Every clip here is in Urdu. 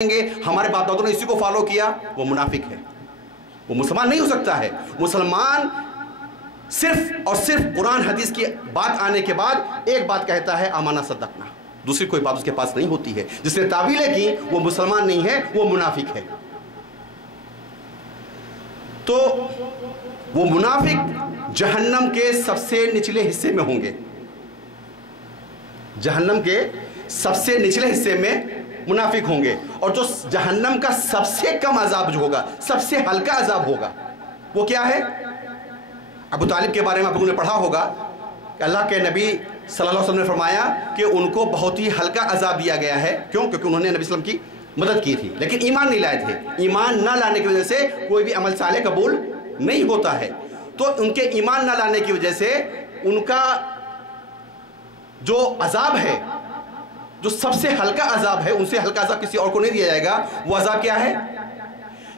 گے ہمارے باپ دادوں نے اسی کو فالو کیا، وہ منافق ہے، وہ مسلمان نہیں ہو سکتا ہے۔ مسلمان صرف اور صرف قرآن حدیث کی بات آنے کے بعد ایک بات کہتا ہے آمنا صدقنا، دوسری کوئی بات اس کے پاس نہیں ہوتی ہے۔ جس نے تعویلیں کی وہ مسلمان نہیں ہے، وہ منافق ہے۔ تو وہ منافق جہنم کے سب سے نچلے حصے میں ہوں گے، جہنم کے سب سے نچلے حصے میں منافق ہوں گے۔ اور جو جہنم کا سب سے کم عذاب جو ہوگا، سب سے ہلکا عذاب ہوگا، وہ کیا ہے؟ ابو طالب کے بارے میں آپ لوگوں نے پڑھا ہوگا کہ اللہ کے نبی صلی اللہ علیہ وسلم نے فرمایا کہ ان کو بہت ہی ہلکا عذاب دیا گیا ہے۔ کیوں؟ کیونکہ انہوں نے نبی صلی اللہ علیہ وسلم کی مدد کی تھی لیکن ایمان نہیں لائے تھے۔ ایمان نہ لانے کی وجہ سے کوئی بھی عمل صالح قبول نہیں ہوتا ہے۔ تو ان کے ایمان نہ لانے کی وجہ سے ان کا جو عذاب ہے، جو سب سے ہلکا عذاب ہے، ان سے ہلکا عذاب کسی اور کو نہیں دیا جائے گا۔ وہ عذاب کیا ہے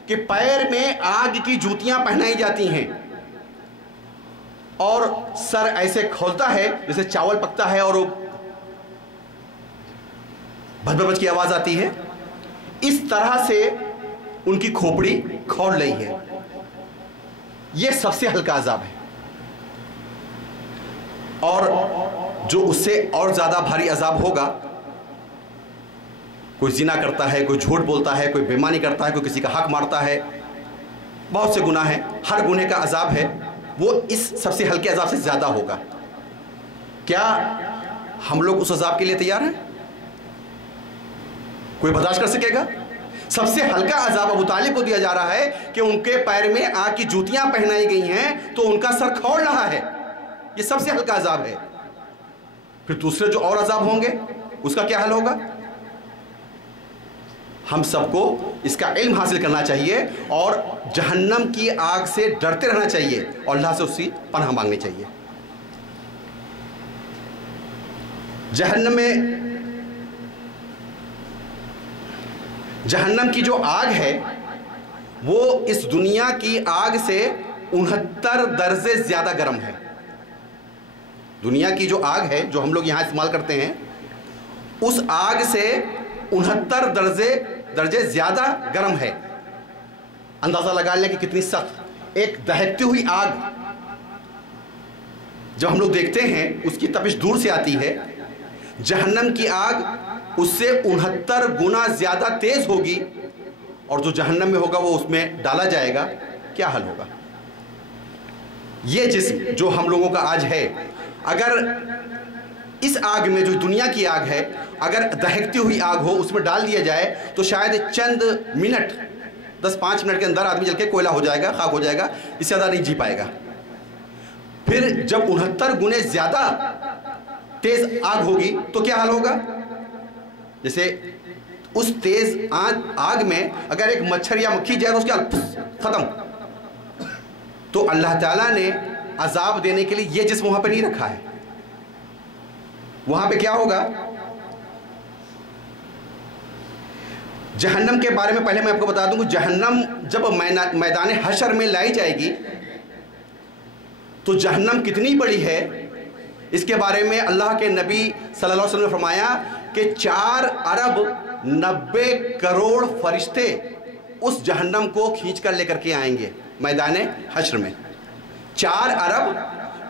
کہ پیر میں آگ کی جوتیاں پہنائی جاتی ہیں اور سر ایسے کھولتا ہے جیسے چاول پکتا ہے اور بھج بھج کی آواز آتی ہے، اس طرح سے ان کی کھوپڑی کھول رہی ہے۔ یہ سب سے ہلکا عذاب ہے۔ اور جو اس سے اور زیادہ بھاری عذاب ہوگا، کوئی زنا کرتا ہے، کوئی جھوٹ بولتا ہے، کوئی بےایمانی کرتا ہے، کوئی کسی کا حق مارتا ہے، بہت سے گناہ ہیں، ہر گناہ کا عذاب ہے وہ اس سب سے ہلکے عذاب سے زیادہ ہوگا۔ کیا ہم لوگ اس عذاب کے لیے تیار ہیں؟ کوئی برداشت کر سکے گا؟ سب سے ہلکا عذاب ابو طالب کو دیا جا رہا ہے کہ ان کے پیر میں آگ کی جوتیاں پہنائی گئی ہیں تو ان کا سر کھول رہا ہے۔ یہ سب سے ہلکا عذاب ہے۔ پھر دوسرے جو اور عذاب ہوں گے اس کا کیا حل ہوگا؟ ہم سب کو اس کا علم حاصل کرنا چاہیے اور جہنم کی آگ سے ڈرتے رہنا چاہیے اور اللہ سے اس کی پناہ مانگنی چاہیے۔ جہنم کی جو آگ ہے وہ اس دنیا کی آگ سے 69 درجے زیادہ گرم ہے۔ دنیا کی جو آگ ہے جو ہم لوگ یہاں استعمال کرتے ہیں، اس آگ سے 69 درجے زیادہ گرم ہے۔ اندازہ لگا لیں کہ کتنی سخت ایک دہکتی ہوئی آگ جب ہم لوگ دیکھتے ہیں اس کی تپش دور سے آتی ہے، جہنم کی آگ اس سے 69 گنا زیادہ تیز ہوگی اور جو جہنم میں ہوگا وہ اس میں ڈالا جائے گا، کیا حل ہوگا؟ یہ جسم جو ہم لوگوں کا آج ہے، اگر اس آگ میں جو دنیا کی آگ ہے اگر دہکتی ہوئی آگ ہو اس میں ڈال دیا جائے تو شاید چند منٹ 10-5 منٹ کے اندر آدمی جل کے کوئلہ ہو جائے گا، خاک ہو جائے گا، اس سے زیادہ نہیں جی پائے گا۔ پھر جب 69 گنے زیادہ تیز آگ ہوگی تو کیا حال ہوگا؟ جیسے اس تیز آگ میں اگر ایک مچھر یا مکھی جائے تو اس کے ختم۔ تو اللہ تعالیٰ نے عذاب دینے کے لیے یہ جسم وہاں پہ نہیں رکھا ہے۔ وہاں پہ کیا ہوگا؟ جہنم کے بارے میں پہلے میں آپ کو بتا دوں کہ جہنم جب میدان حشر میں لائی جائے گی تو جہنم کتنی بڑی ہے اس کے بارے میں اللہ کے نبی صلی اللہ علیہ وسلم نے فرمایا کہ 4 ارب 90 کروڑ فرشتے اس جہنم کو کھینچ کر لے کر کے آئیں گے میدان حشر میں۔ 4 ارب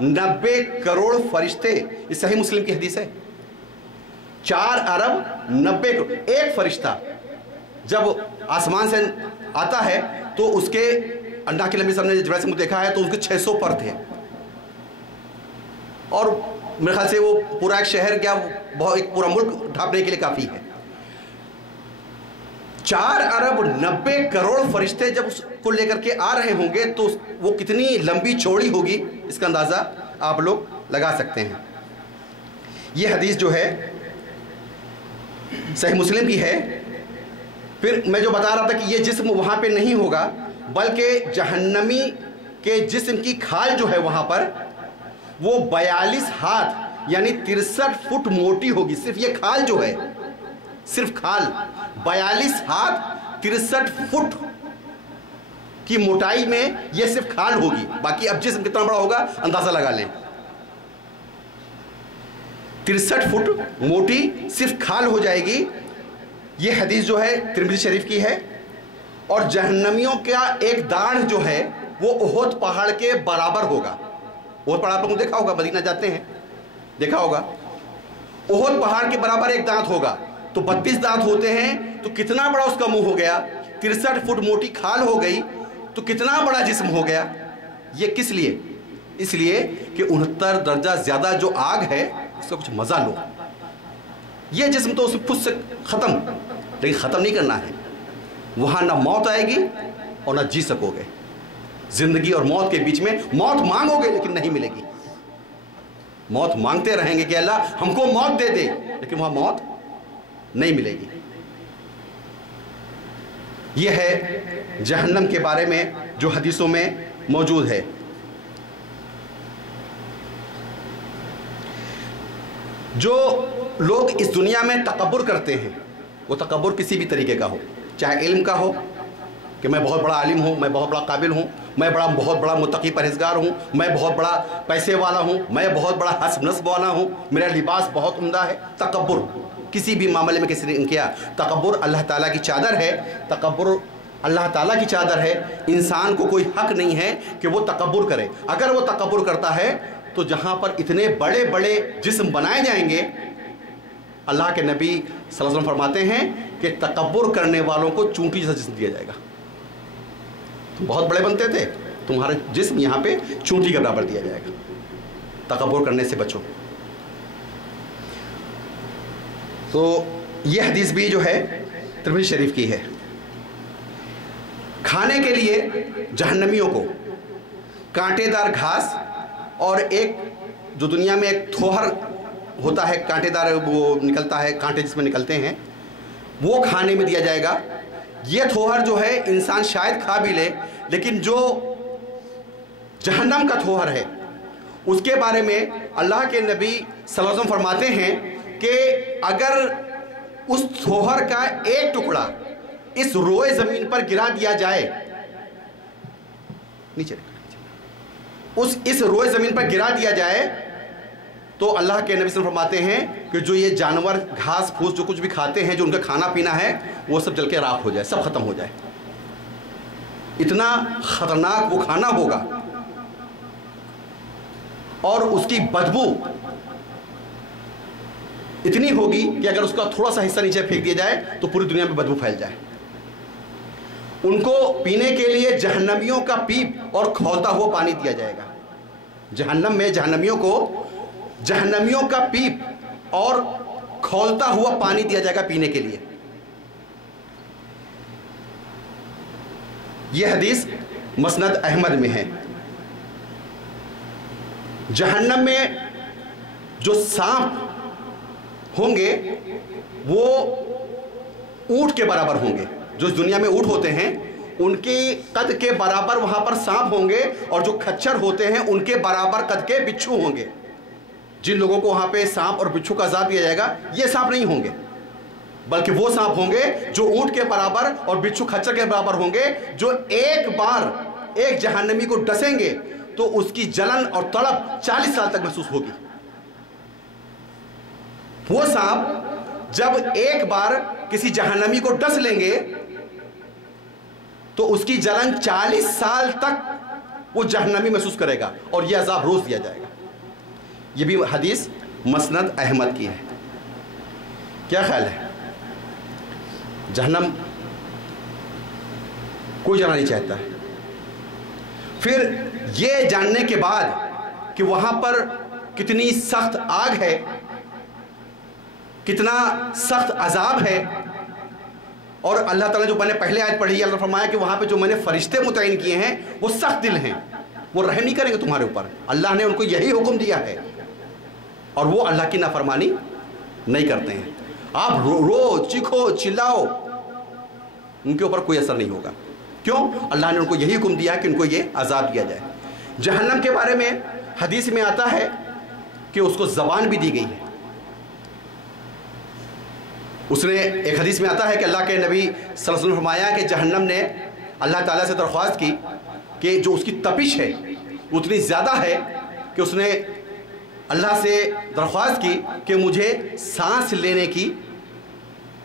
90 کروڑ فرشتے، یہ صحیح مسلم کی حدیث ہے۔ 4 ارب 90 کروڑ، ایک فرشتہ جب آسمان سے آتا ہے تو اس کے اللہ کے نبی صلی اللہ علیہ وسلم نے جب دیکھا ہے تو اس کے 600 پر تھے اور میرے خیال سے وہ پورا ایک شہر کیا ایک پورا ملک ڈھانپنے کے لیے کافی ہے۔ 4 ارب 90 کروڑ فرشتے جب اس کو لے کر کے آ رہے ہوں گے تو وہ کتنی لمبی چوڑی ہوگی اس کا اندازہ آپ لوگ لگا سکتے ہیں۔ یہ حدیث جو ہے صحیح مسلم کی ہے۔ پھر میں جو بتا رہا تھا کہ یہ جسم وہاں پہ نہیں ہوگا بلکہ جہنمی کے جسم کی کھال جو ہے وہاں پر وہ 42 ہاتھ یعنی 63 فٹ موٹی ہوگی۔ صرف یہ کھال جو ہے، صرف کھال 42 ہاتھ 63 فٹ کی موٹائی میں یہ صرف کھال ہوگی۔ باقی اب جسم کتنا بڑا ہوگا اندازہ لگا لیں۔ 63 فٹ موٹی صرف کھال ہو جائے گی۔ یہ حدیث جو ہے ترمذی شریف کی ہے، اور جہنمیوں کا ایک داڑھ جو ہے وہ احد پہاڑ کے برابر ہوگا۔ احد پہاڑ آپ لوگوں نے دیکھا ہوگا، مدینہ جاتے ہیں دیکھا ہوگا، احد پہاڑ کے برابر ایک دانت ہوگا، تو 32 دانت ہوتے ہیں تو کتنا بڑا اس کا منہ ہو گیا، 63 فٹ موٹی کھال ہو گئی تو کتنا بڑا جسم ہو گیا۔ یہ کس لیے؟ اس لیے کہ 69 درجہ زیادہ جو آگ ہے اس کا کچھ مزہ لو۔ یہ جسم تو اس پس سے ختم، لیکن ختم نہیں کرنا ہے، وہاں نہ موت آئے گی اور نہ جی سکو گے۔ زندگی اور موت کے بیچ میں موت مانگو گے لیکن نہیں ملے گی، موت مانگتے رہیں گے کہ اللہ ہم کو موت دے دے، لیکن وہاں موت نہیں ملے گی۔ یہ ہے جہنم کے بارے میں جو حدیثوں میں موجود ہے۔ جو لوگ اس دنیا میں تکبر کرتے ہیں، وہ تکبر کسی بھی طریقے کا ہو، چاہے علم کا ہو کہ میں بہت بڑا عالم ہوں، میں بہت بڑا قابل ہوں، میں بہت بڑا متقی پرہیزگار ہوں، میں بہت بڑا پیسے والا ہوں، میں بہت بڑا حسب نسب والا ہوں، میرا لباس بہت عمدہ ہے۔ تکبر کسی بھی معاملے میں کسی نے کیا، تکبر اللہ تعالیٰ کی چادر ہے، تکبر اللہ تعالیٰ کی چادر ہے۔ انسان کو کوئی حق نہیں ہے کہ وہ تکبر کرے۔ اگر وہ تکبر کرتا ہے تو جہاں پر اتنے بڑے بڑے جسم بنائے جائیں گے، اللہ کے نبی صلی اللہ علیہ وسلم فرماتے ہیں کہ تکبر کرنے والوں کو چونٹی جیسا جسم دیا جائے گا۔ بہت بڑے بنتے تھے، تمہارا جسم یہاں پہ چونٹی کے برابر دیا جائے گا۔ تکبر کرنے سے بچو۔ تو یہ حدیث بھی جو ہے ترمذی شریف کی ہے۔ کھانے کے لیے جہنمیوں کو کانٹے دار گھاس اور ایک جو دنیا میں ایک تھوہر ہوتا ہے، کانٹے دار وہ نکلتا ہے، کانٹے جس میں نکلتے ہیں، وہ کھانے میں دیا جائے گا۔ یہ تھوہر جو ہے انسان شاید کھا بھی لے، لیکن جو جہنم کا تھوہر ہے اس کے بارے میں اللہ کے نبی صلی اللہ علیہ وسلم فرماتے ہیں کہ اگر اس تھوہر کا ایک ٹکڑا اس روئے زمین پر گرا دیا جائے، نیچے اس روئے زمین پر گرا دیا جائے، تو اللہ کے نبی صلی اللہ علیہ وسلم فرماتے ہیں کہ جو یہ جانور گھاس پھوس جو کچھ بھی کھاتے ہیں، جو ان کا کھانا پینا ہے، وہ سب جل کے راکھ ہو جائے، سب ختم ہو جائے۔ اتنا خطرناک وہ کھانا ہوگا، اور اس کی بدبو اتنی ہوگی کہ اگر اس کا تھوڑا سا حصہ نیچے پھینک دیا جائے تو پوری دنیا میں بدبو پھیل جائے۔ ان کو پینے کے لیے جہنمیوں کا پیپ اور کھولتا ہوا پانی دیا جائے گا۔ جہنم میں جہنمیوں کو جہنمیوں کا پیپ اور کھولتا ہوا پانی دیا جائے گا پینے کے لیے۔ یہ حدیث مسند احمد میں ہے۔ جہنم میں جو سانپ ہوں گے وہ اونٹ کے برابر ہوں گے۔ جو اس دنیا میں اونٹ ہوتے ہیں ان کے قد کے برابر وہاں پر سانپ ہوں گے، اور جو کھچر ہوتے ہیں ان کے برابر قد کے بچھو ہوں گے۔ جن لوگوں کو وہاں پہ سانپ اور بچھو کا عذاب دیا جائے گا، یہ سانپ نہیں ہوں گے، بلکہ وہ سانپ ہوں گے جو اونٹ کے برابر اور بچھو کھچر کے برابر ہوں گے، جو ایک بار ایک جہنمی کو ڈسیں گے تو اس کی جلن اور تڑپ 40 سال تک محسوس ہوگی۔ وہ سانپ جب ایک بار کسی جہنمی کو ڈس لیں گے تو اس کی جلن 40 سال تک وہ جہنمی محسوس کرے گا، اور یہ عذاب روز دیا جائے گا۔ یہ بھی حدیث مسند احمد کی ہے۔ کیا خیال ہے؟ جہنم کوئی جانا نہیں چاہتا ہے۔ پھر یہ جاننے کے بعد کہ وہاں پر کتنی سخت آگ ہے، کتنا سخت عذاب ہے، اور اللہ تعالیٰ جو میں نے پہلے آیت پڑھی ہے، اللہ نے فرمایا کہ وہاں پہ جو میں نے فرشتے متعین کیے ہیں وہ سخت دل ہیں، وہ رحم نہیں کریں گے تمہارے اوپر۔ اللہ نے ان کو یہی حکم دیا ہے، اور وہ اللہ کی نافرمانی نہیں کرتے ہیں۔ آپ رو چیخو چلاؤ، ان کے اوپر کوئی اثر نہیں ہوگا۔ کیوں؟ اللہ نے ان کو یہی حکم دیا ہے کہ ان کو یہ عذاب دیا جائے۔ جہنم کے بارے میں حدیث میں آتا ہے کہ اس کو زبان بھی دی گئی ہے۔ اس نے ایک حدیث میں آتا ہے کہ اللہ کے نبی صلی اللہ علیہ وسلم نے فرمایا کہ جہنم نے اللہ تعالیٰ سے درخواست کی کہ جو اس کی تپش ہے اتنی زیادہ ہے کہ اس نے اللہ سے درخواست کی کہ مجھے سانس لینے کی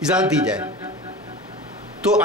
اجازت دی جائے تو